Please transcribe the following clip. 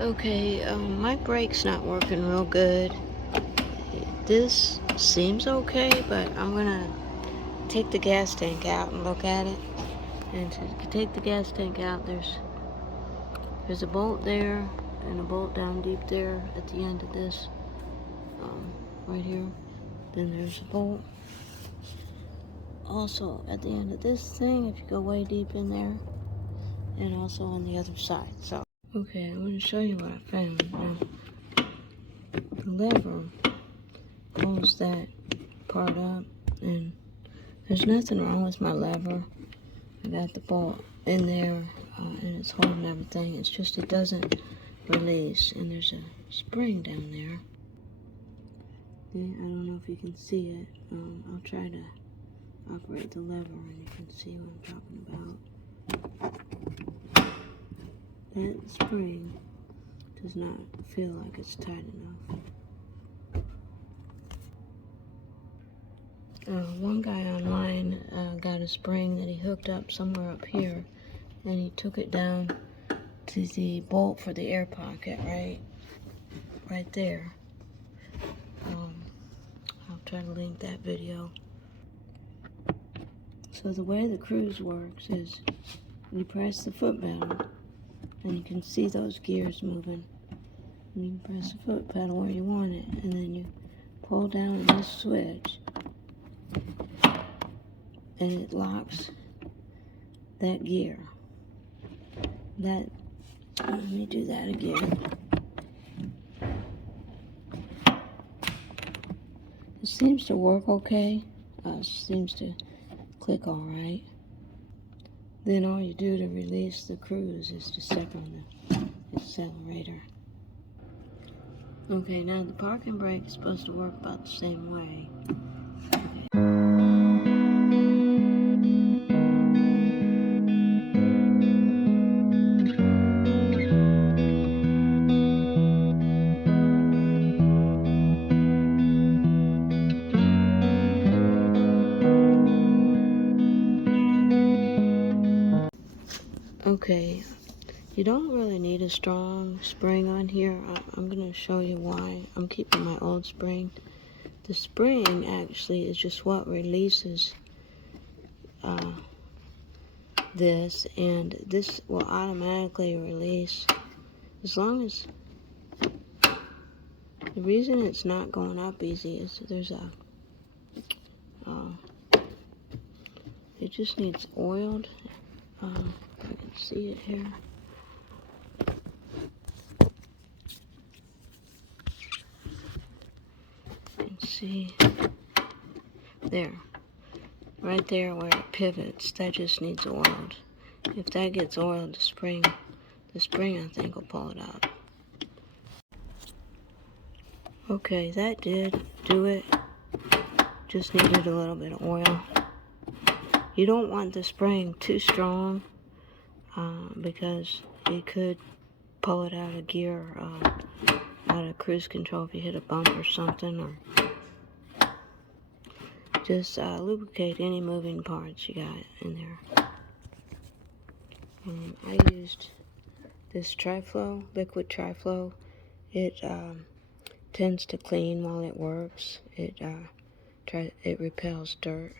Okay, my brake's not working real good. This seems okay, but I'm gonna take the gas tank out and look at it. And to take the gas tank out, there's a bolt there and a bolt down deep there at the end of this, right here. Then there's a bolt also at the end of this thing if you go way deep in there, and also on the other side. So okay, I'm going to show you what I found. Now, the lever pulls that part up, and there's nothing wrong with my lever. I got the bolt in there, and it's holding everything. It's just it doesn't release, and there's a spring down there. Okay, I don't know if you can see it. I'll try to operate the lever, and you can see what I'm talking about. That spring does not feel like it's tight enough. One guy online got a spring that he hooked up somewhere up here, and he took it down to the bolt for the air pocket right there. I'll try to link that video. So the way the cruise works is you press the foot pedal, and you can see those gears moving. And you can press the foot pedal where you want it, and then you pull down this switch, and it locks that gear. Let me do that again. It seems to work okay. Seems to click all right. Then all you do to release the cruise is to step on the accelerator. Okay, now the parking brake is supposed to work about the same way. Okay, you don't really need a strong spring on here. I'm going to show you why. I'm keeping my old spring. The spring actually is just what releases this, and this will automatically release as long as... The reason it's not going up easy is there's a... it just needs oiled. I can see it here. You can see there, right there where it pivots. That just needs oiled. If that gets oiled, the spring I think will pull it up. Okay, that did do it. Just needed a little bit of oil. You don't want the spring too strong because it could pull it out of gear, out of cruise control if you hit a bump or something, or just lubricate any moving parts you got in there. I used this Tri-Flow, liquid Tri-Flow. It tends to clean while it works. It repels dirt.